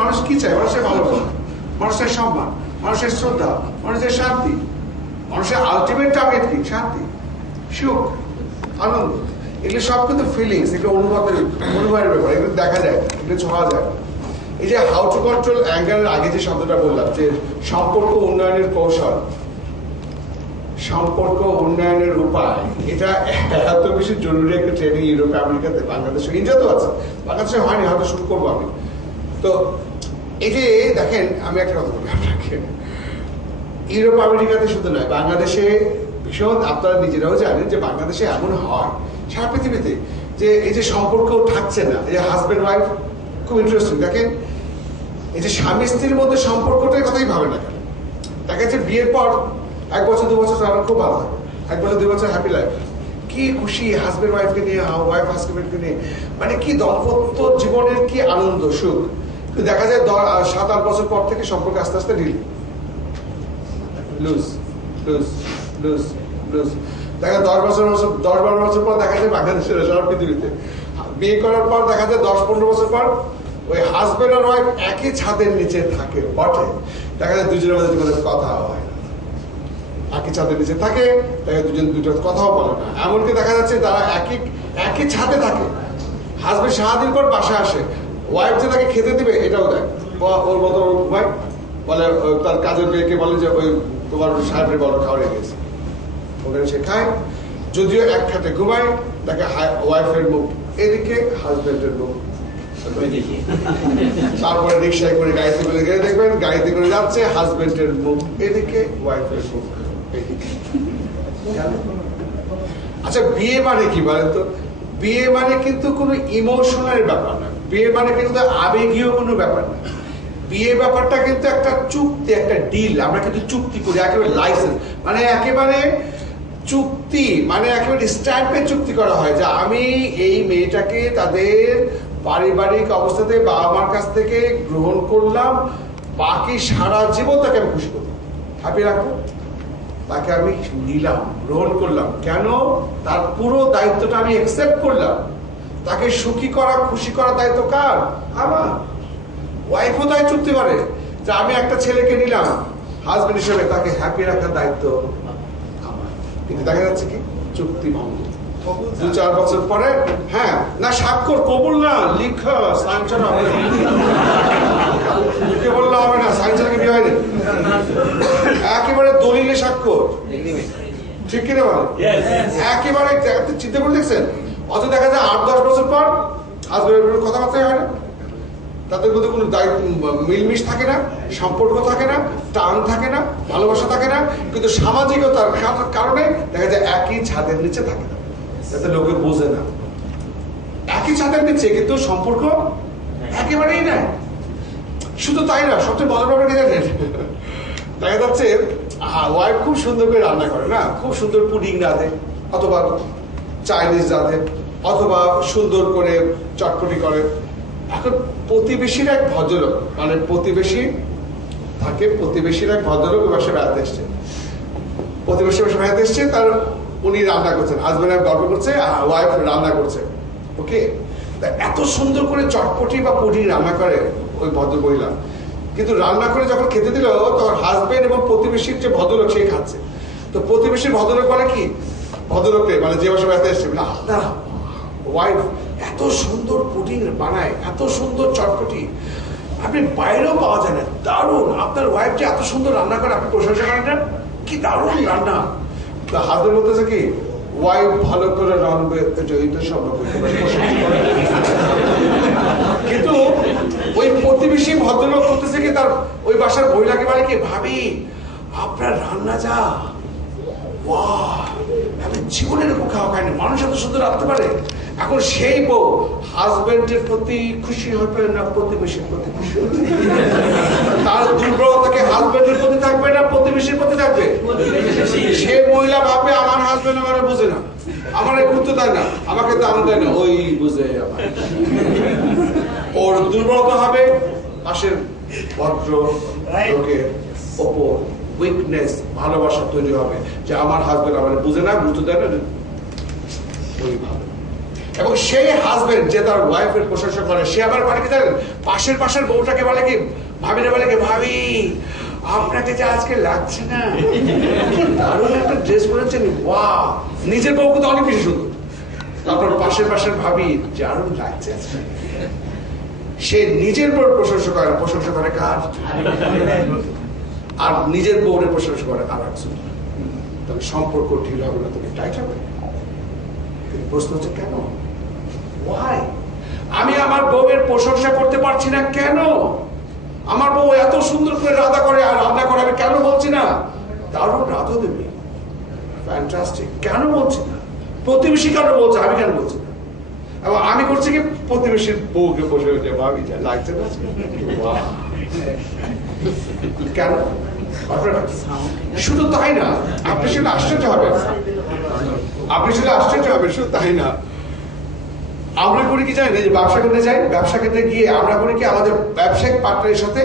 মানুষ কি চায়? মানুষের ভালোবাসা, মানুষের সম্মান, মানুষের শ্রদ্ধা, মানুষের শান্তি। মানুষের আলটিমেট টার্গেট কি? শান্তি, সুখ, আনন্দ। এগুলো সব কিন্তু ফিলিংস, এগুলো অনুভবের ব্যাপার, এগুলো দেখা যায়, এগুলো ছোঁয়া যায়। এই যে হাউ টু কন্ট্রোল অ্যাঙ্গারের আগে যে শব্দটা বললাম, যে সম্পর্ক উন্নয়নের কৌশল, সম্পর্ক উন্নয়নের উপায়, এটা এত বেশি জরুরি একটা ট্রেনিং ইউরোপে, আমেরিকাতে, বাংলাদেশে, ইন্ডিয়াতেও আছে, বাংলাদেশে হয়নি, হয়তো শুরু করবো আমি। তো এই যে দেখেন, আমি একটা কথা বলি আপনাকে, ইউরোপ আমেরিকাতে শুধু নয়, বাংলাদেশে ভীষণ, আপনারা নিজেরাও জানেন যে বাংলাদেশে এমন হয় সারা পৃথিবীতে, যে এই যে সম্পর্ক থাকছে না, এই যে হাজব্যান্ড ওয়াইফ, খুব ইন্টারেস্টিং। দেখেন, এই যে স্বামী স্ত্রীর মধ্যে সম্পর্কটার কথাই ভাবে না কেন। দেখা যাচ্ছে বিয়ের পর 1 বছর 2 বছর তারা খুব ভালো থাকে, 1 বছর 2 বছর হ্যাপি লাইফ, কি খুশি হাজব্যান্ড ওয়াইফকে নিয়ে, ওয়াইফ হাজব্যান্ডকে নিয়ে, মানে কি দাম্পত্য জীবনের কি আনন্দ সুখ। কিন্তু দেখা যায় 7-8 বছর পর থেকে সম্পর্ক আস্তে আস্তে লুজ লুজ লুজ লুজ। দেখা যায় 10-12 বছর পর দেখা যায় বাংলাদেশের সারা পৃথিবীতে বিয়ে করার পর দেখা যায় 10-15 বছর পর ওই হাজব্যান্ড আর ওয়াইফ একই ছাদের নিচে থাকে বটে, দেখা যায় দুজনের মধ্যে কোনো কথা হয় না, একই ছাদের নিচে থাকে, দেখা দুজন দুটো কথাও বলে না। এমনকি দেখা যাচ্ছে তারা একই ছাদে থাকে, হাজব্যান্ড সারাদিন পর বাসায় আসে, ওয়াইফ যে তাকে খেতে দিবে এটাও দেয়, ওর মতো ঘুমায়, বলে তার কাজের মেয়েকে বলে যে ওই তোমার সাহেবের বড় খাওয়ারে গেছে, ওখানে সে খায়, যদিও এক খাটে ঘুমায়, তাকে ওয়াইফের মুখ এদিকে, হাজব্যান্ডের মুখ, তারপরে রিক্সায় করে গাড়িতে করে গেলে দেখবেন গাড়িতে করে যাচ্ছে, হাজব্যান্ডের মুখ এদিকে, ওয়াইফের মুখ এদিকে। আচ্ছা, বিয়ে মানে কি বলেন তো? বিয়ে মানে কিন্তু কোনো ইমোশনাল ব্যাপার না, বিয়ে মানে কিন্তু আবেগীয় কোনো ব্যাপার না। বিয়ে ব্যাপারটা কিন্তু একটা চুক্তি, একটা ডিল, আমরা কিন্তু চুক্তি করি, একেবারে লাইসেন্স, মানে একেবারে চুক্তি, মানে একেবারে স্ট্যাম্পে চুক্তি করা হয় যে আমি এই মেয়েটাকে তাদের পারিবারিক অবস্থাতে বাবা মার কাছ থেকে গ্রহণ করলাম, বাকি সারা জীবন তাকে আমি খুশি করবো, হ্যাপি রাখবো, তাকে আমি নিলাম, গ্রহণ করলাম। কেন? তার পুরো দায়িত্বটা আমি অ্যাকসেপ্ট করলাম, তাকে সুখী করা খুশি করার দায়িত্ব কার? আমার। ওয়াইফও তাই চুক্তি করে যে আমি একটা ছেলেকে নিলাম হাজবেন্ড হিসেবে, তাকে হ্যাপি রাখার দায়িত্ব আমার। কিন্তু দেখা যাচ্ছে কি চুক্তি ভঙ্গ, 2-4 বছর পরে, হ্যাঁ না স্বাক্ষর, কবুল না, লিখা সাইনচার হবে, মুখে বললে হবে না, সাইনচারকে বিয়ে হয়নি, একেবারে দলিলে স্বাক্ষর, ঠিক কিনা বলে? একেবারে চিন্তা করে দেখছেন? অত দেখা যায় 8-10 বছর পর হাজবেন্ডের কথাবার্তাই হয় না, তাদের মধ্যে কোনো মিলমিশ থাকে না, সম্পর্ক থাকে না, টান থাকে না, ভালোবাসা থাকে না, কিন্তু সামাজিকতার কারণে দেখা যায় একই ছাদের নিচে থাকে না, যাতে লোকে বোঝে না একই ছাদের নিচে, কিন্তু সম্পর্ক একেবারেই নাই। শুধু তাই না, সবচেয়ে মজার ব্যাপার কি জানেন? দেখা যাচ্ছে ওয়াইফ খুব সুন্দর করে রান্না করে না, খুব সুন্দর পুডিং রাঁধে, অথবা চাইনিজ রাঁধে, অথবা সুন্দর করে চটপটি করে। এখন প্রতিবেশীর এক ভদ্রলোক, মানে প্রতিবেশী থাকে, প্রতিবেশীর এক ভদ্রলোক বাসায় বেড়াতে এসছে, প্রতিবেশী বাসায় বেড়াতে এসছে, তার উনি রান্না করছেন, হাজবেন্ড গল্প করছে, ওয়াইফ রান্না করছে, ওকে। এত সুন্দর করে চটপটি বা পুডিং রান্না করে ওই ভদ্র মহিলা, কিন্তু রান্না করে যখন খেতে দিল তখন হাজবেন্ড এবং প্রতিবেশীর যে ভদ্রলোক সেই খাচ্ছে। তো প্রতিবেশীর ভদ্রলোক বলে কি, ভদ্রলোককে মানে যে বাসায় বেড়াতে এসছে, ওয়াইফ এত সুন্দর পুডিং বানায়, এত সুন্দর চটপটি, আপনি বাইরেও পাওয়া যায় না, দারুণ, আপনার ওয়াইফ যে এত সুন্দর রান্না করে, আপনি প্রশংসা করেন না, কি দারুণ রান্না। হাজবেন্ড বলতেছে কি, ওয়াইফ ভালো করে রান্নবে, এটা সব কিন্তু ওই প্রতিবেশী ভদ্রলোক করতেছে কি, তার ওই বাসার মহিলাকে বলে কি, ভাবি আপনার রান্না যা, আমি জীবনে এরকম খাওয়া খাইনি, মানুষ এত সুন্দর রাখতে পারে। এখন সেই বউ হাজবেন্ডের প্রতি খুশি হবে না প্রতিবেশীর প্রতি খুশি হবে? তার দুর্বলতাকে হাজবেন্ডের প্রতি থাকবে না প্রতিবেশীর প্রতি থাকবে? সে মহিলা ভাববে আমার হাজবেন্ড আমার বুঝে না, আমার গুরুত্ব দেয় না, আমাকে দাম দেয় না, ওই বুঝে আমার। ওর দুর্বলতা হবে পাশের ভদ্র লোকের ওপর, উইকনেস, ভালোবাসা তৈরি হবে যে আমার হাজবেন্ড আমার বুঝে না, গুরুত্ব দেয় না, ওই ভাবে। এবং সেই হাজবেন্ড যে তার ওয়াইফের প্রশংসা করে, সে আবার মানে কি জানেন, পাশের বউটাকে বলে কি, ভাবিরা বলে কি, ভাবি আপনাকে যে আজকে লাগছে না, দারুণ একটা ড্রেস পরেছেন, ওয়াও। নিজের বউ কিন্তু অনেক বেশি সুন্দর, তারপর পাশের ভাবি দারুণ লাগছে। সে নিজের বউর প্রশংসা করে কার? আর নিজের বউরের প্রশংসা করে আর একজন। তবে সম্পর্ক ঢিল হবে না, তুমি টাইট হবে। প্রশ্ন হচ্ছে কেন? Why? আমি আমার বউয়ের প্রশংসা করতে পারছি না কেন? আমার বউ এত সুন্দর করে রান্না করে, আর রান্না করে আমি কেন বলছি না দারুণ রাধা দেবী, ফ্যান্টাস্টিক, কেন বলছি না? প্রতিবেশী কেন বলছে, আমি কেন বলছি না? এবং আমি করছি কি, প্রতিবেশীর বউকে বসে উঠে ভাবি যা লাগছে না, কেন? শুধু তাই না, আপনি শুধু আশ্চর্য হবেন, শুধু তাই না, আমরা করি কি জানেন, যে ব্যবসা করতে যাই, ব্যবসা করতে গিয়ে আমরা করি কি, আমাদের ব্যবসায়িক পার্টনারের সাথে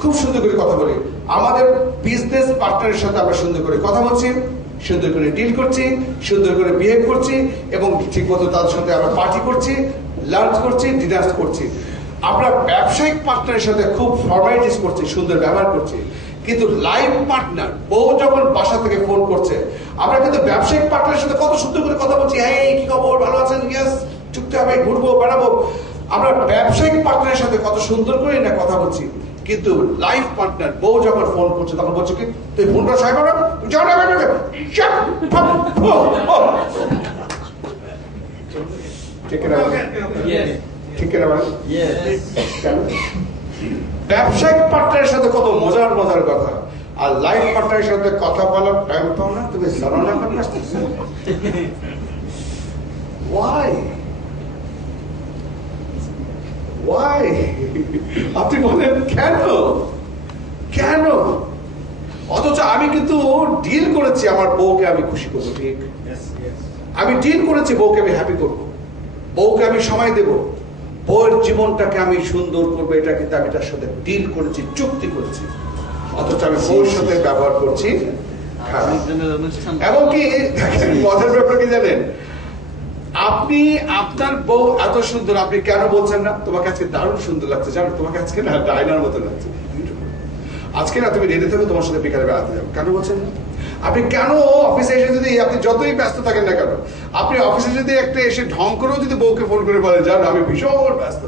খুব সুন্দর করে কথা বলি, আমাদের বিজনেস পার্টনারের সাথে আমরা সুন্দর করে কথা বলছি, সুন্দর করে ডিল করছি, সুন্দর করে বিহেভ করছি, এবং ঠিক মতো তাদের সাথে আমরা পার্টি করছি, লাঞ্চ করছি, ডিনার করছি। আমরা ব্যবসায়িক পার্টনারের সাথে খুব ফর্মালিটিস করছি, সুন্দর ব্যবহার করছি। কিন্তু লাইফ পার্টনার, বউ যখন বাসা থেকে ফোন করছে, আমরা কিন্তু ব্যবসায়িক পার্টনারের সাথে কত সুন্দর করে কথা বলছি, হ্যাঁ কি খবর, ভালো আছেন, ইয়েস, চুপচাপ ঘুরবো, বেড়াবো। আমরা ব্যবসায়িক পার্টনারের সাথে কত সুন্দর করে না কথা বলছি, কিন্তু লাইফ পার্টনার বউ যখন ফোন করছে তখন বলছে কি, তুই ফোনটা সাহেব ঠিক না? ঠিক না? ব্যবসায়িক পার্টনারের সাথে কত মজার কথা, আর লাইফ পার্টনারের সাথে কথা বলার টাইম পাও না, তুমি জানো না কেন আসতেছ? Why? আপনি বলেন কেন? অথচ আমি কিন্তু ডিল করেছি আমার বউকে আমি খুশি করবো, ঠিক? আমি ডিল করেছি বউকে আমি হ্যাপি করবো, বউকে আমি সময় দেব, বউয়ের জীবনটাকে আমি সুন্দর করবো, এটা কিন্তু আমি তার সাথে ডিল করেছি, চুক্তি করেছি। অথচ আমি বউর সাথে ব্যবহার করছি খারাপ। এবং কি মজার ব্যাপার কি জানেন, আপনি আপনার বউ এত সুন্দর, আপনি কেন বলছেন না তোমাকে আজকে দারুণ সুন্দর লাগছে, জানো তোমাকে আজকে না ডাইনার মতো লাগছে, আজকে না তুমি রেডি থাকো, তোমার সাথে বিকালে বেড়াতে যাবো, কেন বলছেন না? আপনি কেন অফিসে এসে, যদি আপনি যতই ব্যস্ত থাকেন না কেন, আপনি অফিসে যদি একটা এসে ঢং করেও যদি বউকে ফোন করে বলেন, জানো আমি ভীষণ ব্যস্ত,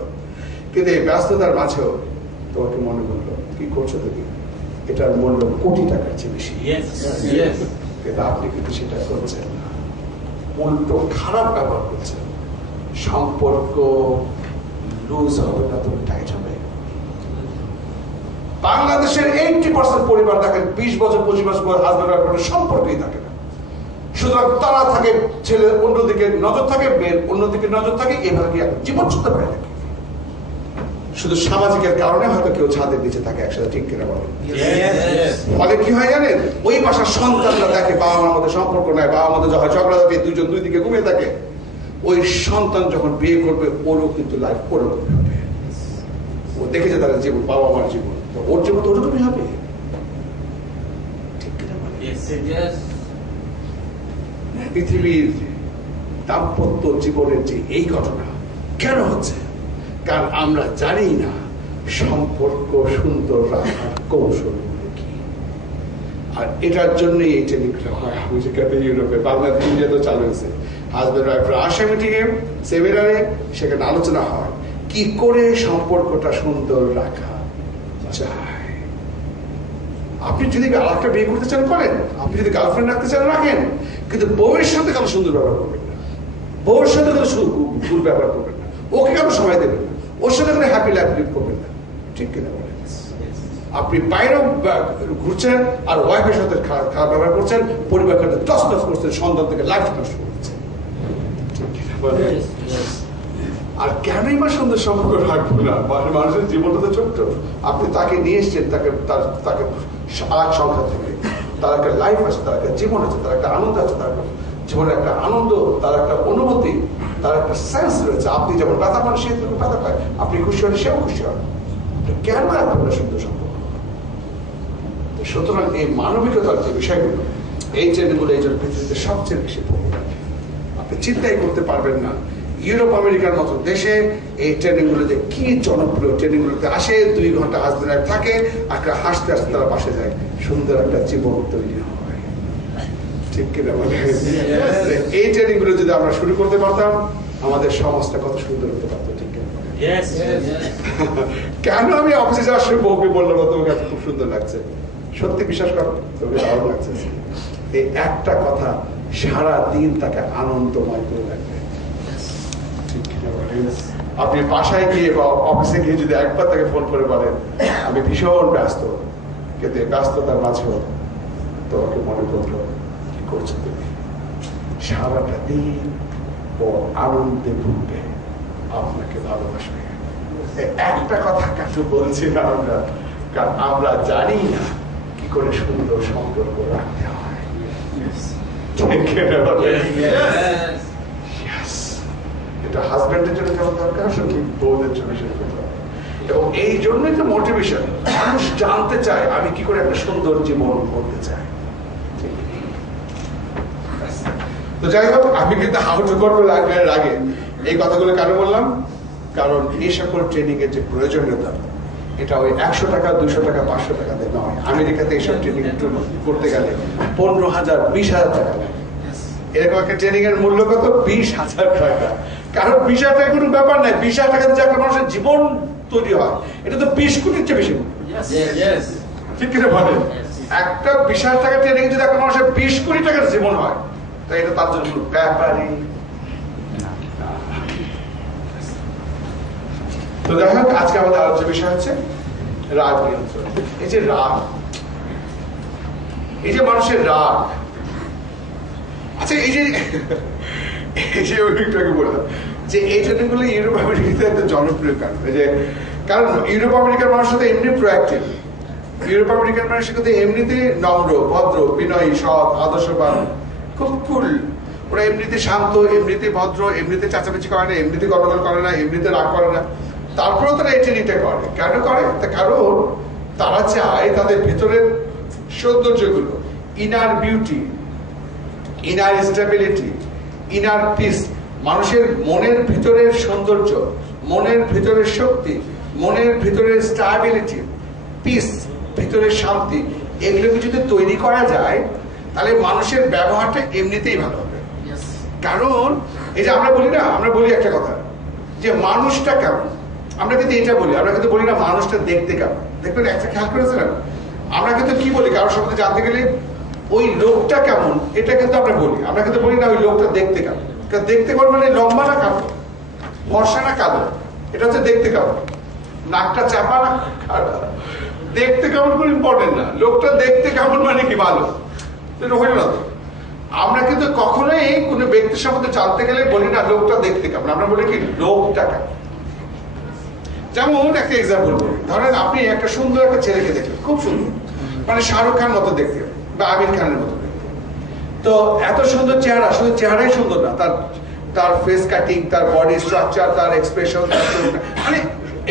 কিন্তু এই ব্যস্ততার মাঝেও তোমাকে মনে করলো কি করছো তুমি, এটার মূল্য কোটি টাকার চেয়ে বেশি, কিন্তু আপনি কিন্তু সেটা করছেন না, উল্টো খারাপ ব্যবহার করছেন। সম্পর্ক লুজ হবে না, তুমি টাইট হবে। বাংলাদেশের 80% পরিবার দেখেন 20 বছর 25 বছর হাজবেন্ড ওয়াইফের সম্পর্কই থাকে না। সুতরাং তারা থাকে, ছেলে অন্যদিকে নজর থাকে, মেয়ের অন্যদিকে নজর থাকে, এভাবে কি জীবন চলতে পারে নাকি? শুধু সামাজিকের কারণে হয়তো কেউ ছাদের নিচে থাকে একসাথে, ঠিক কিনা বলেন? ফলে কি হয় জানেন, ওই বাসার সন্তানরা দেখে বাবা মার মধ্যে সম্পর্ক নাই, বাবা মধ্যে যখন ঝগড়া থাকে, দুজন দুই দিকে ঘুমিয়ে থাকে, ওই সন্তান যখন বিয়ে করবে ওরও কিন্তু লাইফ ওরকমই হবে। ও দেখেছে তাদের জীবন, বাবা মার জীবন, ওর জীবন তো ওরকমই হবে, ঠিক কিনা বলেন? পৃথিবীর দাম্পত্য জীবনের যে এই ঘটনা কেন হচ্ছে, কারণ আমরা জানি না সম্পর্ক সুন্দর রাখার কৌশল কি। আর এটার জন্যই এই ট্রেনিংটা হয়। আমি যেখানে ইউরোপে, বাংলাদেশ, ইন্ডিয়া তো চালু হয়েছে, হাজবেন্ড ওয়াইফরা আসে মিটিংয়ে, সেমিনারে, সেখানে আলোচনা হয় কি করে সম্পর্কটা সুন্দর রাখা যায়। আপনি যদি আরেকটা বিয়ে করতে চান করেন, আপনি যদি গার্লফ্রেন্ড রাখতে চান রাখেন, কিন্তু বউয়ের সাথে কেন সুন্দর ব্যবহার করবেন না, বউয়ের সাথে কেন দুর্ব্যবহার করবেন না, ওকে কেন সময় দেবেন না, ওর সাথে কেন হ্যাপি লাইফ লিড করবেন না, ঠিক কিনা বলেন? আপনি বাইরেও ঘুরছেন আর ওয়াইফের সাথে খারাপ ব্যবহার করছেন, পরিবারকে টস টস করছেন, সন্তান থেকে লাইফ নষ্ট করছেন, ঠিক কিনা বলেন? আর কেনই বা সুন্দর সম্পর্ক রাখবো না? মানুষের জীবনটা তো ছোট্ট, আপনি তাকে নিয়ে এসছেন, তাকে আরেক সংখ্যা থেকে, তার একটা লাইফ আছে, তার একটা জীবন আছে, তার একটা আনন্দ আছে, তার জীবনের একটা আনন্দ, তার একটা অনুভূতি, তার একটা সেন্স রয়েছে। আপনি যেমন ব্যথা পান, সে যেমন ব্যথা পায়, আপনি খুশি হলে সেও খুশি হন, কেন রাখবেন না সুন্দর সম্পর্ক? সুতরাং এই মানবিকতার যে বিষয়গুলো, এই ট্রেনিংগুলো এই জন্য পৃথিবীতে সবচেয়ে বেশি পপুলার। আপনি চিন্তাই করতে পারবেন না ইউরোপ আমেরিকার মতো দেশে এই ট্রেনিং গুলোতে কি জনপ্রিয়, ট্রেনিং গুলোতে আসে 2 ঘন্টা হাসবেন্ড থাকে, আর হাসতে হাসতে তারা পাশে যায়, সুন্দর একটা জীবন তৈরি হয়। ঠিক কিনা বলে? এই ট্রেনিং গুলো যদি আমরা শুরু করতে পারতাম, আমাদের সমাজটা কত সুন্দর হতে পারতো। ঠিক কিনা? কেন আমি অফিসে যাওয়ার সময় বউকে বললাম তোমাকে এত খুব সুন্দর লাগছে, সত্যি বিশ্বাস করো তোমাকে দারুণ লাগছে। এই একটা কথা সারা দিন তাকে আনন্দময় করে রাখবে। আপনি বাসায় গিয়ে বা অফিসে গিয়ে যদি একবার তাকে ফোন করে বলেন আমি ভীষণ ব্যস্ত, কিন্তু ব্যস্ততার মাঝেও তোমাকে মনে করলো কি করছো তুমি, সারাটা দিন ও আনন্দে ভুগবে, আপনাকে ভালোবাসবে। একটা কথা কেন বলছি না আমরা, কারণ আমরা জানি না কি করে সুন্দর সম্পর্ক রাখতে হয়। এটা হাজবেন্ডের জন্য যেমন দরকার, শুধু বউদের জন্য সেরকম দরকার। এবং এই জন্যই তো মোটিভেশন, মানুষ জানতে চায় আমি কি করে একটা সুন্দর জীবন করতে চাই। তো যাই হোক, আমি কিন্তু হাউ টু কন্ট্রোল আগে এই কথাগুলো কেন বললাম, কারণ এই সকল ট্রেনিং এর যে প্রয়োজনীয়তা, এটা ওই 100 টাকা 200 টাকা 500 টাকাতে নয়। আমেরিকাতে এইসব ট্রেনিং করতে গেলে 15,000 20,000 টাকা লাগে। এরকম একটা ট্রেনিং এর মূল্য কত? 20,000 টাকা। কারণ 20,000 টাকা কোনো ব্যাপার নাই, 20,000 টাকাতে যে একটা মানুষের জীবন তৈরি হয়, এটা তো 20 কোটির চেয়ে বেশি। ঠিক কিনা বলেন? একটা 20,000 টাকা ট্রেনিং যদি একটা মানুষের 20 কোটি টাকার জীবন হয়, তাই এটা তার জন্য কোনো ব্যাপারই। তো যাই হোক, আজকে আমাদের আলোচ্য বিষয় হচ্ছে রাগ নিয়ন্ত্রণ। এই যে রাগ, এই যে মানুষের রাগ, আচ্ছা এই যে একটু বললাম যে এই ট্রেনিংগুলো ইউরোপ আমেরিকাতে একটা জনপ্রিয় কারণ, কারণ ইউরোপ আমেরিকার মানুষ তো এমনি প্রোঅ্যাক্টিভ। ইউরোপ আমেরিকার মানুষ কিন্তু এমনিতে নম্র, ভদ্র, বিনয়ী, সৎ, আদর্শবান, খুব কুল। ওরা এমনিতে শান্ত, এমনিতে ভদ্র, এমনিতে চাচামেচি করে না, এমনিতে গন্ডগোল করে না, এমনিতে রাগ করে না। তারপরেও তারা এই ট্রেনিংটা করে। কেন করে? কারণ তারা চায় তাদের ভেতরের সৌন্দর্যগুলো, inner beauty, inner stability, inner peace, মানুষের মনের ভিতরের সৌন্দর্য, মনের ভিতরের শক্তি, মনের ভিতরের স্টেবিলিটি, পিস, ভিতরের শান্তি, এগুলোকে যদি তৈরি করা যায়, তাহলে মানুষের ব্যবহারটা এমনিতেই ভালো হবে। কারণ এই যে আমরা বলি না, আমরা বলি একটা কথা যে মানুষটা কেমন, আমরা কিন্তু এটা বলি, আমরা কিন্তু বলি না মানুষটা দেখতে কেমন। দেখবেন একটা খেয়াল করেছিলেন, আমরা কিন্তু কি বলি কারোর সম্বন্ধে জানতে গেলে, ওই লোকটা কেমন, এটা কিন্তু আমরা বলি। আমরা কিন্তু বলি না ওই লোকটা দেখতে কেমন। দেখতে কেমন মানে লম্বা না কালো, ফর্সা না কালো, এটা হচ্ছে দেখতে কেমন। নাকটা চাপা না খাড়া, দেখতে কেমন কোনো ইম্পর্টেন্ট না, লোকটা দেখতে কেমন মানে কি ভালো, এটা হইল না। আমরা কিন্তু কখনোই কোনো ব্যক্তির সম্বন্ধে জানতে গেলে বলি না লোকটা দেখতে কেমন, আমরা বলি কি লোকটা কেমন। যেমন একটা এক্সাম্পল বলি, ধরেন আপনি একটা সুন্দর একটা ছেলেকে দেখলেন, খুব সুন্দর, মানে শাহরুখ খান মতো দেখতে বা আমির খানের মতো দেখতে। তো এত সুন্দর চেহারা, শুধু চেহারাই সুন্দর না, তার ফেস কাটিং, তার বডি স্ট্রাকচার, তার এক্সপ্রেশন, মানে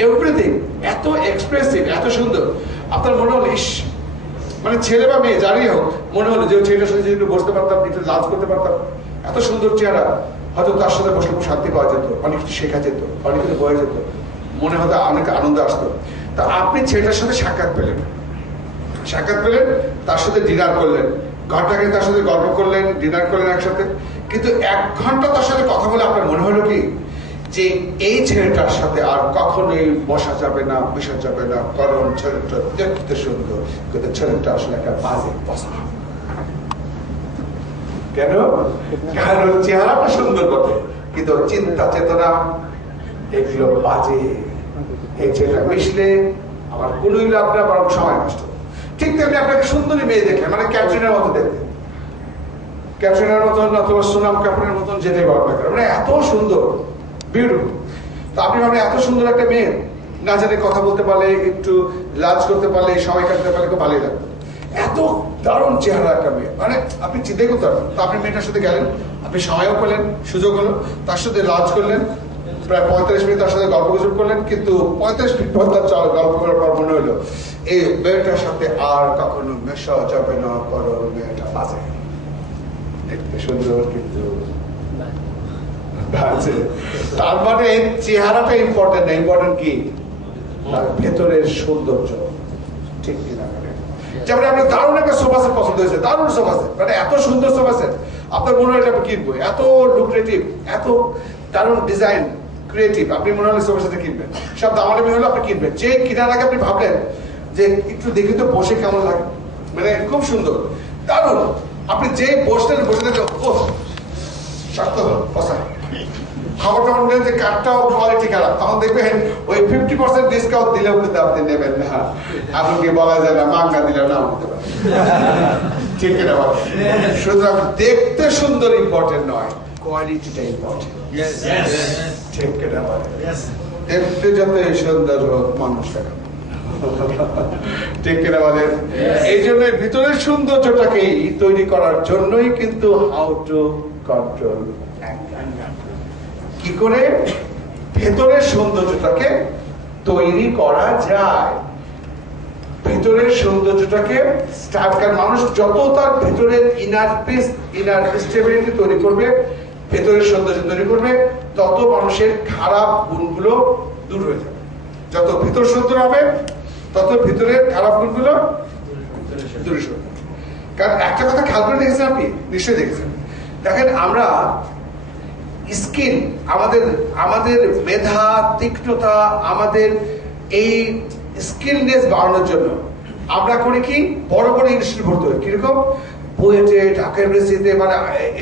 এভরিথিং এত এক্সপ্রেসিভ, এত সুন্দর। আপনার মনে হলো ইস, মানে ছেলে বা মেয়ে যারই হোক, মনে হলো যে ছেলেটার সাথে যদি বসতে পারতাম, একটু লাঞ্চ করতে পারতাম, এত সুন্দর চেহারা, হয়তো তার সাথে বসলে খুব শান্তি পাওয়া যেত, অনেক কিছু শেখা যেত, অনেক কিছু বোঝা যেত, মনে হয়তো অনেক আনন্দ আসতো। তা আপনি ছেলেটার সাথে সাক্ষাৎ পেলেন, তার সাথে ডিনার করলেন, ঘন্টাকে তার সাথে গল্প করলেন, ডিনার করলেন একসাথে, কিন্তু 1 ঘন্টা তার সাথে কথা বলে আপনার মনে হলো কি যে এই ছেলেটার সাথে আর কখনোই বসা যাবে না, বসা যাবে না, কারণ ছেলেটা দেখতে সুন্দর, কিন্তু ছেলেটা আসলে একটা বাজে বসা। কেন? কারণ চেহারাটা সুন্দর বটে, কিন্তু চিন্তা চেতনা এগুলো বাজে। এই ছেলেটা মিশলে আমার কোনোই লাভ না, বরং সময় নষ্ট। ঠিক তেমনি আপনাকে সুন্দরী মেয়ে দেখলে, মানে ক্যাটরিনার মতো দেখতে, ক্যাটরিনার মতন অথবা সোনাম কাপুরের মতন যেতে পারবে, মানে এত সুন্দর, বিউটিফুল। তো আপনি ভাবেন এত সুন্দর একটা মেয়ে, না জানে কথা বলতে পারলে, একটু লাঞ্চ করতে পারলে, সময় কাটতে পারলে খুব ভালোই লাগবে। এত দারুণ চেহারা একটা মেয়ে, মানে আপনি চিন্তাই করতে পারবেন। তো আপনি মেয়েটার সাথে গেলেন, আপনি সময়ও পেলেন, সুযোগ হলো, তার সাথে লাঞ্চ করলেন, প্রায় 45 মিনিট তার সাথে গল্প গুজব করলেন, কিন্তু 45 মিনিট পর তার গল্প করার পর মনে হলো এই মেয়েটার সাথে আর কখনো মেশা যাবে না, কারণ মেয়েটা বাজে, দেখতে সুন্দর কিন্তু আছে। তার মানে চেহারাটা ইম্পর্টেন্ট না, ইম্পর্টেন্ট কি তার ভেতরের সৌন্দর্য, ঠিক কিনা? যেমন আপনার দারুণ একটা সোফা সেট পছন্দ হয়েছে, দারুণ সোফা সেট, মানে এত সুন্দর সোফা সেট, আপনার মনে হয় আমি কিনবো, এত লুক্রেটিভ, এত দারুণ ডিজাইন, ক্রিয়েটিভ, আপনি মনে হলে সোফা সেট কিনবেন, সব দামাদামি হলে আপনি কিনবেন। যে কেনার আগে আপনি ভাবলেন যে একটু দেখি তো বসে কেমন লাগে, মানে খুব সুন্দর, দারুণ, আপনি যে বসলেন, বসে দেখলেন ও শক্ত বসা, খবর টবর নেন যে কাঠটাও কোয়ালিটি খারাপ, তখন দেখবেন ওই 50% ডিসকাউন্ট দিলেও কিন্তু আপনি নেবেন না, এমনকি বলা যায় না মাঙ্গা দিলেও নাও নিতে পারেন, ঠিক কিনা বলেন? সুতরাং দেখতে সুন্দর ইম্পর্টেন্ট নয়, কোয়ালিটিটা ইম্পর্টেন্ট, ঠিক কিনা বলেন? দেখতে যতই সুন্দর হোক মানুষটা, ঠিক কিনা বলেন? এই জন্য ভিতরের সৌন্দর্যটাকেই তৈরি করার জন্যই কিন্তু হাউ টু কন্ট্রোল অ্যাঙ্গার, কি করে ভেতরের সৌন্দর্যটাকে তৈরি করা যায়, ভেতরের সৌন্দর্যটাকে মানুষ যত তার ভেতরের ইনার পিস, ইনার স্টেবিলিটি তৈরি করবে, ভেতরের সৌন্দর্য তৈরি করবে, তত মানুষের খারাপ গুণগুলো দূর হয়ে যাবে। যত ভিতর সুন্দর হবে তত ভিতরের খারাপ গুণগুলো দূর হয়ে যাবে। কারণ একটা কথা খেয়াল করে দেখেছেন আপনি, নিশ্চয়ই দেখেছেন, দেখেন আমরা স্কিল, আমাদের মেধা, তীক্ষ্ণতা, আমাদের এই স্কিলনেস বাড়ানোর জন্য আমরা করি কি, বড় বড় ইনস্টিটিউট ভর্তি হয়, কিরকম বুয়েটে, ঢাকা ইউনিভার্সিটিতে, মানে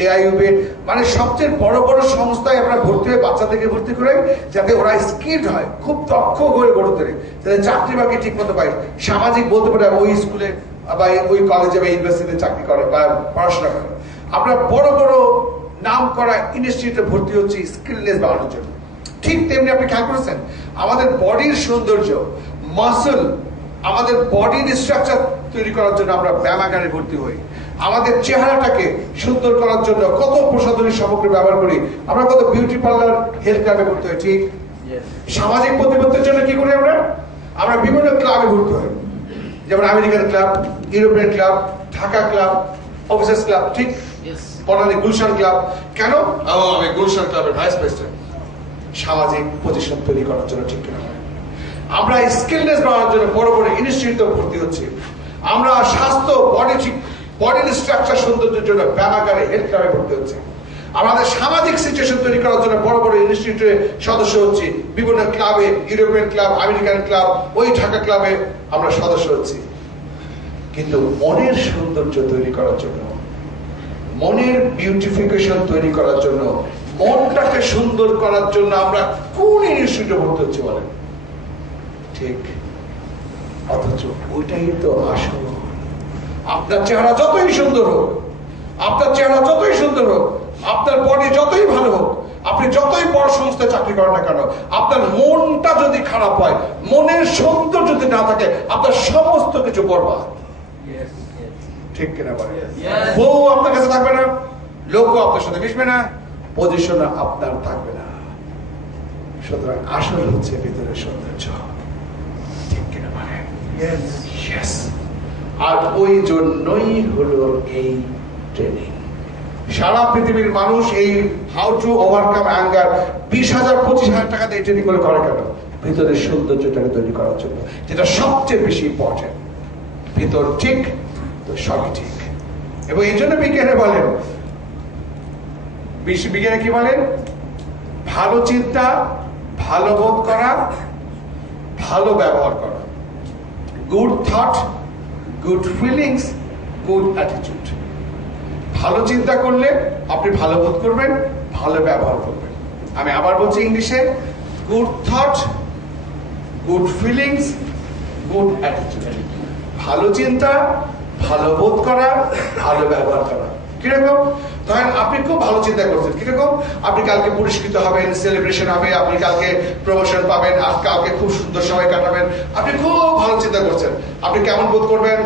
এআইইউবে, মানে সবচেয়ে বড় বড় সংস্থায় আমরা ভর্তি হয়ে বাচ্চাদেরকে ভর্তি করে, যাতে ওরা স্কিলড হয়, খুব দক্ষ হয়ে গড়ে তোলে, যাতে চাকরি বাকরি ঠিক মতো পায়, সামাজিক বলতে পারে ওই স্কুলে বা ওই কলেজে বা ইউনিভার্সিটিতে চাকরি করে বা পড়াশোনা করে। আমরা বড় বড় নাম করা ইনস্টিটিউটে ভর্তি হচ্ছে স্কিলনেস বাড়ানোর জন্য। ঠিক তেমনি আপনি খেয়াল করেছেন আমাদের বডির সৌন্দর্য, মাসল, আমাদের বডির স্ট্রাকচার তৈরি করার জন্য আমরা ব্যায়ামাগারে ভর্তি হই, আমাদের চেহারাটাকে সুন্দর করার জন্য কত প্রসাধনী সামগ্রী ব্যবহার করি, আমরা কত বিউটি পার্লার, হেলথ ক্লাবে ভর্তি হই, ঠিক? সামাজিক প্রতিপত্তির জন্য কি করি আমরা বিভিন্ন ক্লাবে ভর্তি হই, যেমন American club, European club, Dhaka club, officers club, ঠিক? বনানী গুলশান ক্লাব, কেন? আমি গুলশান ক্লাবের ভাইস প্রেসিডেন্ট, সামাজিক পজিশন তৈরি করার জন্য, ঠিক কিনা? আমরা স্কিলনেস বাড়ানোর জন্য বড় বড় ইনস্টিটিউটে ভর্তি হচ্ছি, আমরা স্বাস্থ্য, বডির স্ট্রাকচার সৌন্দর্যের জন্য ব্যায়ামাগারে, হেলথ ক্লাবে ভর্তি হচ্ছে, আমাদের সামাজিক সিচুয়েশন তৈরি করার জন্য বড় বড় ইনস্টিটিউটে সদস্য হচ্ছি, বিভিন্ন ক্লাবে, ইউরোপিয়ান ক্লাব, আমেরিকান ক্লাব, ওই ঢাকা ক্লাবে আমরা সদস্য হচ্ছি। কিন্তু মনের সৌন্দর্য তৈরি করার জন্য, মনের বিউটিফিকেশন তৈরি করার জন্য, মনটাকে সুন্দর করার জন্য আমরা কোন ইনস্টিটিউটে ভর্তি হচ্ছি বলেন? ঠিক, অথচ ওইটাই তো আসল। আপনার চেহারা যতই সুন্দর হোক, আপনার চেহারা যতই সুন্দর হোক, আপনার বডি যতই ভালো হোক, আপনি যতই বড় সংস্থায় চাকরি করেন না কেন, আপনার মনটা যদি খারাপ হয়, মনের সৌন্দর্য যদি না থাকে, আপনার সমস্ত কিছু বরবাদ, ঠিক কিনা বলে? বউ আপনার কাছে থাকবে না, লোকও আপনার সাথে মিশবে না, পজিশন আপনার থাকবে না। সুতরাং আসল হচ্ছে ভিতরের সৌন্দর্য, ঠিক কিনা বলে? আর ওই জন্যই হলো এই ট্রেনিং। সারা পৃথিবীর মানুষ এই হাউ টু ওভারকাম অ্যাঙ্গার 20,000-25,000 টাকা দিয়ে ট্রেনিং করে কেন? ভিতরের সৌন্দর্যটাকে তৈরি করার জন্য, যেটা সবচেয়ে বেশি ইম্পর্টেন্ট। ভিতর ঠিক তো সবই ঠিক। এবং এই জন্য বিজ্ঞানে বলেন, বিজ্ঞানে কি বলেন? ভালো চিন্তা, ভালো বোধ করা, ভালো ব্যবহার করা। Good thought, good feelings, good attitude. ভালো চিন্তা করলে আপনি ভালো বোধ করবেন, ভালো ব্যবহার করবেন। আমি আবার বলছি ইংলিশে, good thought, good feelings, good attitude. ভালো চিন্তা, ভালো বোধ করা, ভালো ব্যবহার করা। কিরকম? ধরেন আপনি খুব ভালো চিন্তা করছেন, কিরকম? আপনি কালকে পুরস্কৃত হবেন, সেলিব্রেশন হবে, আপনি কালকে প্রমোশন পাবেন, আর কালকে খুব সুন্দর সময় কাটাবেন। আপনি খুব ভালো চিন্তা করছেন, আপনি কেমন বোধ করবেন?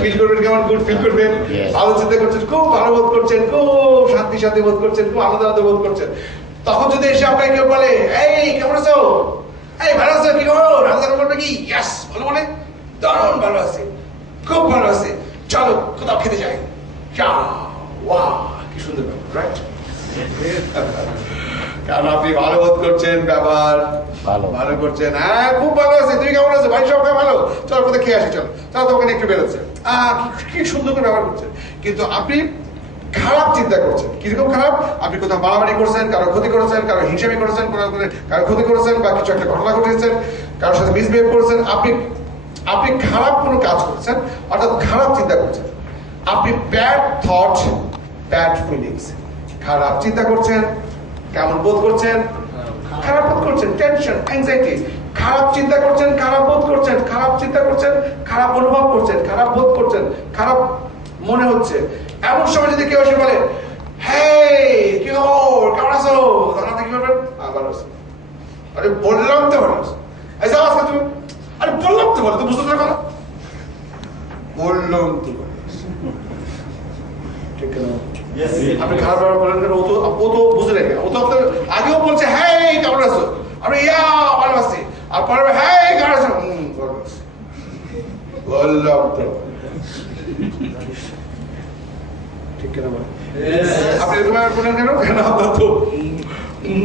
ফিল করবেন কেমন? গুড ফিল করবেন। ভালো চিন্তা করছেন, খুব ভালো বোধ করছেন, খুব শান্তি বোধ করছেন, খুব আনন্দ বোধ করছেন। তখন যদি এসে আপনাকে কেউ বলে, এই কেমন আছো? এই ভালো আছো? কি খবর? রাজা বলবে কি? ইয়েস, ভালো, মানে দারুণ ভালো আছে, খুব ভালো আছে, চলো কোথাও খেতে যাই। কি সুন্দর ব্যাপার, রাইট? কারণ আপনি ভালো বোধ করছেন, ব্যবহার ভালো করছেন, হ্যাঁ খুব ভালো আছে, তুমি কেমন আছো, ভাই সব ভালো, চলো কোথায় খেয়ে আসি, চলো চলো তো ওখানে একটু বেরোচ্ছে, কি সুন্দর করে ব্যবহার করছেন। কিন্তু আপনি খারাপ চিন্তা করছেন। কিরকম খারাপ? আপনি কোথাও বাড়াবাড়ি করছেন, কারো ক্ষতি করেছেন, কারো হিসাবি করেছেন, কারো ক্ষতি করেছেন, বা কিছু একটা ঘটনা ঘটেছেন, কারোর সাথে মিসবিহেভ করেছেন, আপনি খারাপ কোনো কাজ করছেন, অর্থাৎ খারাপ চিন্তা করছেন। আপনি ব্যাড থট, ব্যাড ফিলিংস, খারাপ চিন্তা করছেন, কেমন বোধ করছেন, খারাপ বোধ করছেন, টেনশন, অ্যাংজাইটি, খারাপ চিন্তা করছেন, খারাপ বোধ করছেন, খারাপ চিন্তা করছেন, খারাপ অনুভব করছেন, খারাপ বোধ করছেন, খারাপ মনে হচ্ছে। এমন সময় যদি কেউ এসে বলে, হেই কি খবর, কেমন আছো, তখন আপনি কি বলবেন? ভালো আছি। আরে বললাম তো ভালো আছো, এই যাও আজকে তুমি, আরে বললাম তো ভালো, তুমি বুঝতে পারো না, বললাম তো ভালো, ঠিক না? আপনি খারাপ ব্যবহার করেন কেন? ও তো বুঝে রেখে, ও তো আপনার আগেও বলছে হ্যাঁ কেমন আছো, আপনি ইয়া ভালো আছি, আর পরে হ্যাঁ কেমন আছো, ভালো আছি, বললাম তো, ঠিক কিনা বলেন? আপনি এরকম বলেন কেন? কেন আপনার তো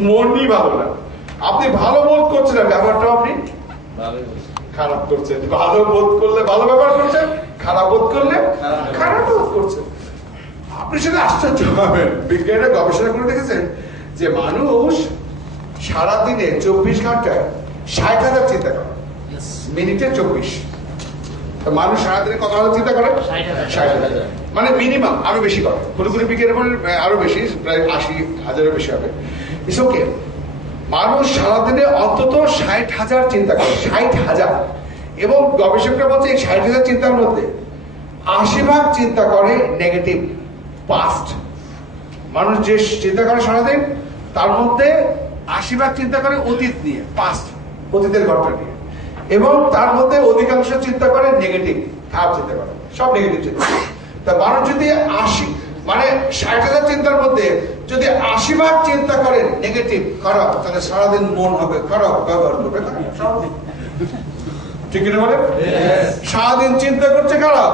মনই ভালো না, আপনি ভালো বোধ করছেন না, ব্যবহারটা আপনি খারাপ করছেন। ভালো বোধ করলে ভালো ব্যবহার করছেন, খারাপ বোধ করলে খারাপ বোধ করছেন। আপনি সেটা আশ্চর্য হবেন, বিজ্ঞানীরা গবেষণা করে দেখেছেন যে মানুষ সারাদিনে 24 ঘন্টায় 60,000 চিন্তা করে, মিনিটে 24। মানুষ সারাদিনে কত হাজার চিন্তা করে? 60,000, মানে মিনিমাম। আরো বেশি করে, কোনো কোনো বিজ্ঞানী বলেন আরো বেশি, প্রায় 80,000-এর বেশি হবে। It's okay. মানুষ সারাদিনে অন্তত 60,000 চিন্তা করে, 60,000। এবং গবেষকরা বলছে এই 60,000 চিন্তার মধ্যে 80% চিন্তা করে নেগেটিভ, পাস্ট। মানুষ যে চিন্তা করে সারাদিন, তার মধ্যে 80% চিন্তা করে অতীত নিয়ে, পাস্ট, অতীতের ঘটনা নিয়ে। এবং তার মধ্যে অধিকাংশ চিন্তা করে নেগেটিভ, খারাপ চিন্তা করে, সব নেগেটিভ চিন্তা। তা মানুষ যদি 60,000 চিন্তার মধ্যে যদি 80% চিন্তা করে নেগেটিভ, খারাপ, তাহলে সারাদিন মন হবে খারাপ, ব্যবহার করবে খারাপ। ঠিক না বলে? সারাদিন চিন্তা করছে খারাপ,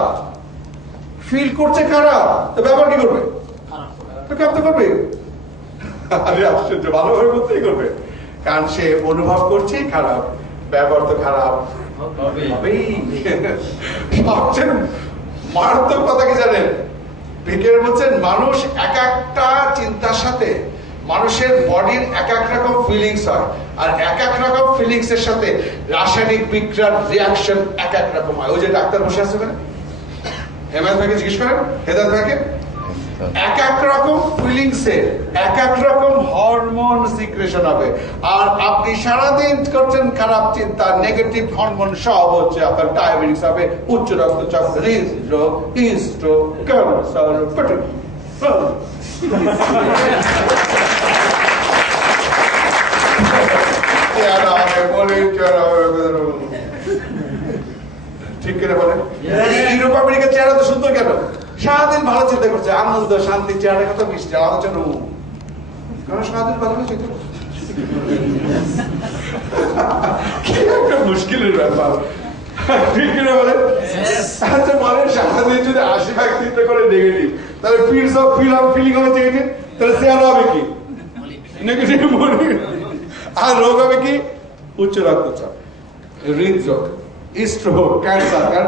ফিল করছে খারাপ, তো ব্যবহার কি করবে? খারাপ তো করবে। আরে আশ্চর্য, ভালোভাবে করতেই করবে, কারণ সে অনুভব করছে খারাপ, ব্যবহার তো খারাপ হবেই। সবচেয়ে মারাত্মক কথা কি জানেন? বিজ্ঞানী বলছেন মানুষ এক একটা চিন্তার সাথে মানুষের বডির এক এক রকম ফিলিংস হয়, আর এক এক রকম ফিলিংস এর সাথে রাসায়নিক বিক্রিয়ার রিয়াকশন এক এক রকম হয়। ওই যে ডাক্তার বসে আছে ওখানে, হেমায়ত ভাইকে জিজ্ঞেস করেন, হেদায়ত ভাইকে, এক এক রকম ফিলিংস এর এক এক রকম হরমোন সিক্রেশন হবে। আর আপনি সারাদিন করছেন খারাপ চিন্তা, নেগেটিভ হরমোন সব হচ্ছে, আপনার ডায়াবেটিস হবে, উচ্চ রক্তচাপ, হৃদরোগ, স্ট্রোক, ক্যান্সার, পেটের ঠিক কিনা বলেন? ইউরোপ আমেরিকার চেহারা তো সুন্দর কেন? সারাদিন ভালো চিন্তা করছে, আনন্দ শান্তি, চেহারা কত মিষ্টি, আমাদের জন্য কারণ সারাদিন ভালো চিন্তা করছে। কি একটা মুশকিলের ব্যাপার, ঠিক কিনা বলেন? আচ্ছা বলেন, সারাদিন যদি 80% চিন্তা করে নেগেটিভ, তাহলে ফিলিং হবে নেগেটিভ, তাহলে চেহারা হবে কি? নেগেটিভ। আর রোগ হবে কি? উচ্চ রক্তচাপ, হৃদরোগ, স্ট্রোক, ক্যান্সার। কারণ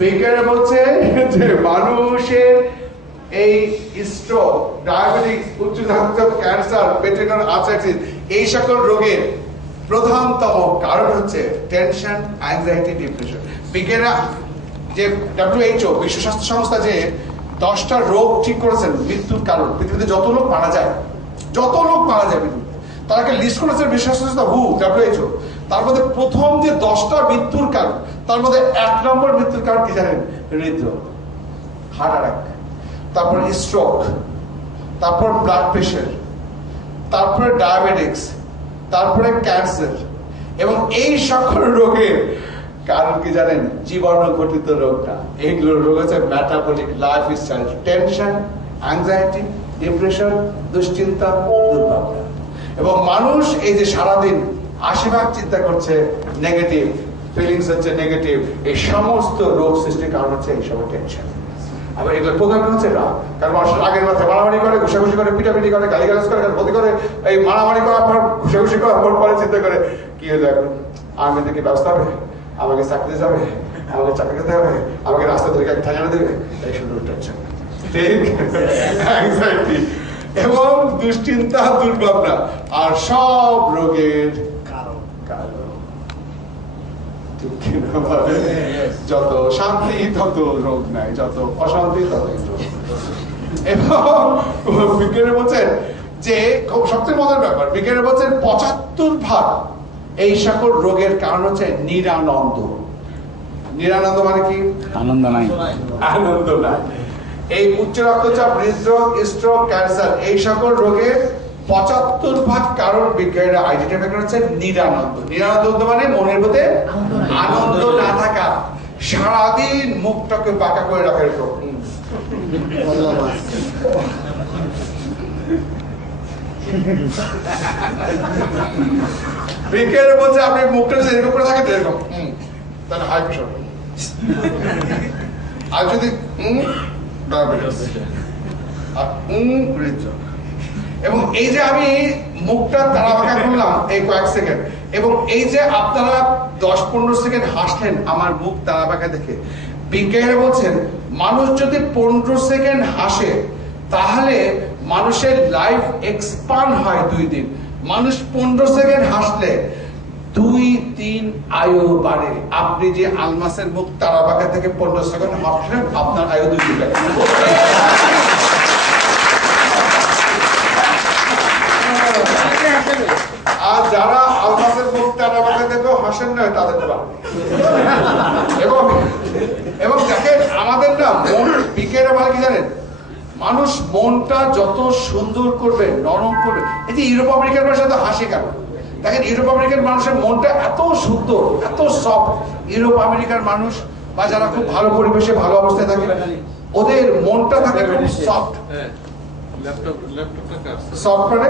বিজ্ঞানীরা বলছে যে মানুষের এই স্ট্রোক, ডায়াবেটিস, উচ্চ রক্তচাপ, ক্যান্সার, পেটের আর্থ্রাইটিস, এই সকল রোগের প্রধানতম কারণ হচ্ছে টেনশন, অ্যাংজাইটি, ডিপ্রেশন। বিজ্ঞানীরা যে WHO, বিশ্ব স্বাস্থ্য সংস্থা, যে 10টা রোগ ঠিক করেছেন মৃত্যুর কারণ, পৃথিবীতে যত লোক মারা যায় পৃথিবীতে, তারাকে লিস্ট করেছেন বিশ্ব স্বাস্থ্য সংস্থা, WHO। তার মধ্যে প্রথম যে 10টা মৃত্যুর কারণ, তার মধ্যে 1 নম্বর মৃত্যুর কারণ কি জানেন? হৃদরোগ, হার্ট অ্যাটাক, তারপর স্ট্রোক, তারপর ব্লাড প্রেশার, তারপরে ডায়াবেটিক্স, তারপরে ক্যান্সার। এবং এই সকল রোগের কারণ কি জানেন? জীবাণু ঘটিত রোগটা। এইগুলোর রোগ হচ্ছে metabolic lifestyle, tension, anxiety, depression, দুশ্চিন্তা, দুর্ভাবনা। এবং মানুষ এই যে সারাদিন 80% চিন্তা করছে নেগেটিভ, ফিলিংস হচ্ছে নেগেটিভ, এই সমস্ত রোগ সৃষ্টির কারণ হচ্ছে এই সময় টেনশন। আবার এগুলোর প্রধান হচ্ছে রাগ। কারণ মানুষ রাগের মাথায় মারামারি করে, ঘুষাঘুষি করে, পিটাপিটি করে, গালিগালাজ করে, ক্ষতি করে। এই মারামারি করার পর, ঘুষাঘুষি করার পর পরে চিন্তা করে কি হলো এখন, আমি দেখি ব্যবস্থা হবে, আমাকে চাকরিতে যাবে, আমাকে চাকরি খেতে হবে, আমাকে রাস্তা থেকে ঠাকানো দেবে, এই শুরু হচ্ছে ঠিক অ্যাংজাইটি এবং দুশ্চিন্তা, দুর্ভাবনা আর সব রোগের কারণ। যত শান্তি তত রোগ নাই, যত অশান্তি তত রোগ। এবং বিজ্ঞানী বলছেন যে খুব সবচেয়ে মজার ব্যাপার, বিজ্ঞানী বলছেন ৭৫% এই সকল রোগের কারণ হচ্ছে নিরানন্দ। নিরানন্দ মানে কি? আনন্দ নাই, আনন্দ নাই। এই উচ্চ রক্তচাপ, হৃদরোগ, স্ট্রোক, ক্যান্সার এই সকল রোগের ৭৫% কারণ বিজ্ঞানীরা আইডেন্টিফাই করেছে নিরানন্দ। নিরানন্দ মানে মনের মধ্যে আনন্দ না থাকা, সারাদিন মুখটাকে বাঁকা করে রাখার এরকম। বিজ্ঞানী বলছে আপনি মুখটা যদি এরকম করে থাকেন এরকম, তাহলে হাই প্রেশার। আর যদি এবং এই যে আমি মুখটা তাড়াবাঁকা করলাম এই কয়েক সেকেন্ড, এবং এই যে আপনারা ১০-১৫ সেকেন্ড হাসলেন আমার মুখ তাড়াবাঁকা দেখে, বিজ্ঞানীরা বলছেন মানুষ যদি ১৫ সেকেন্ড হাসে তাহলে মানুষের লাইফ এক্সপান্ড হয় 2 দিন। মানুষ ১৫ সেকেন্ড হাসলে 2-3 আয়ু বাড়ে। আপনি যে আলমাসের মুখ তারাবাঁকা থেকে 15 সেকেন্ড হাসলেন, আপনার আয়ু 2 দিন বাড়ে। আর যারা আলমাসের মুখ তারাবাঁকা থেকে হাসেন না, তাদের এবং দেখেন আমাদের না মন, বিজ্ঞানীরা বলে কি জানেন, মানুষ মনটা যত সুন্দর করবে, নরম করবে। এই যে ইউরোপ আমেরিকার মানুষের তো হাসি কেন? দেখেন ইউরোপ আমেরিকার মানুষের মনটা এত সুন্দর, এত সফট। ইউরোপ আমেরিকার মানুষ বা যারা খুব ভালো পরিবেশে, ভালো অবস্থায় থাকে, ওদের মনটা থাকে খুব সফট। সফট মানে